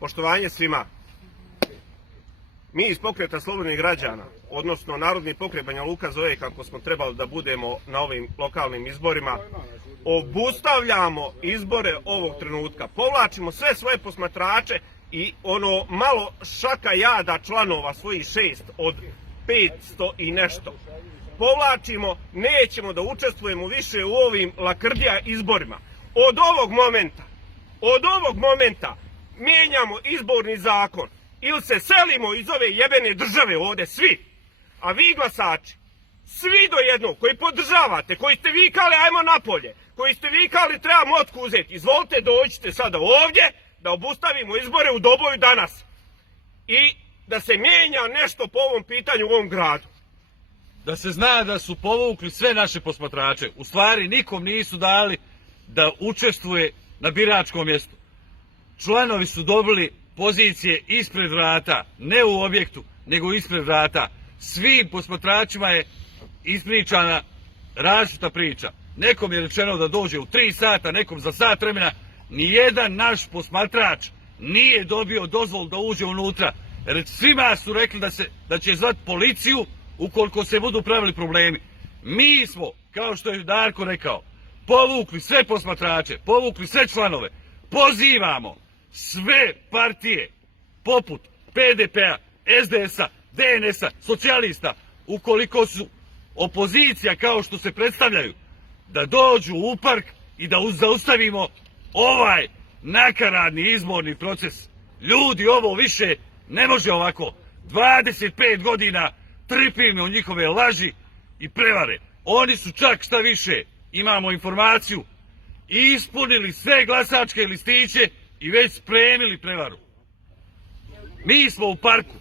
Poštovanje svima. Mi iz Pokreta slobodnih građana, odnosno Narodni pokret Banja Luka zove kako smo trebali da budemo na ovim lokalnim izborima, obustavljamo izbore ovog trenutka. Povlačimo sve svoje posmatrače i ono malo šaka jada članova, svojih 6 od 500 i nešto. Povlačimo, nećemo da učestvujemo više u ovim lakrdija izborima. Od ovog momenta mijenjamo izborni zakon ili se selimo iz ove jebene države ovdje svi, a vi glasači, svi do jednog koji podržavate, koji ste vikali ajmo napolje, koji ste vikali treba motku uzeti, izvolite dođite sada ovdje da obustavimo izbore u Doboju danas i da se mijenja nešto po ovom pitanju u ovom gradu. Da se zna da su povukli sve naše posmatrače, u stvari nikom nisu dali da učestvuje na biračkom mjestu. Članovi su dobili pozicije ispred vrata, ne u objektu, nego ispred vrata. Svim posmatračima je ispričana različita priča. Nekom je rečeno da dođe u 3 sata, nekom za sat vremena. Nijedan naš posmatrač nije dobio dozvolu da uđe unutra. Jer svima su rekli da će zvati policiju ukoliko se budu pravili problemi. Mi smo, kao što je Darko rekao, povukli sve posmatrače, povukli sve članove. Pozivamo sve partije poput PDP-a, SDS-a, DNS-a, socijalista, ukoliko su opozicija kao što se predstavljaju, da dođu u park i da zaustavimo ovaj nakaradni izborni proces. Ljudi, ovo više ne može ovako. 25 godina trpimo njihove laži i prevare. Oni su čak šta više, imamo informaciju, ispunili sve glasačke listiće i već spremili prevaru. Mi smo u parku.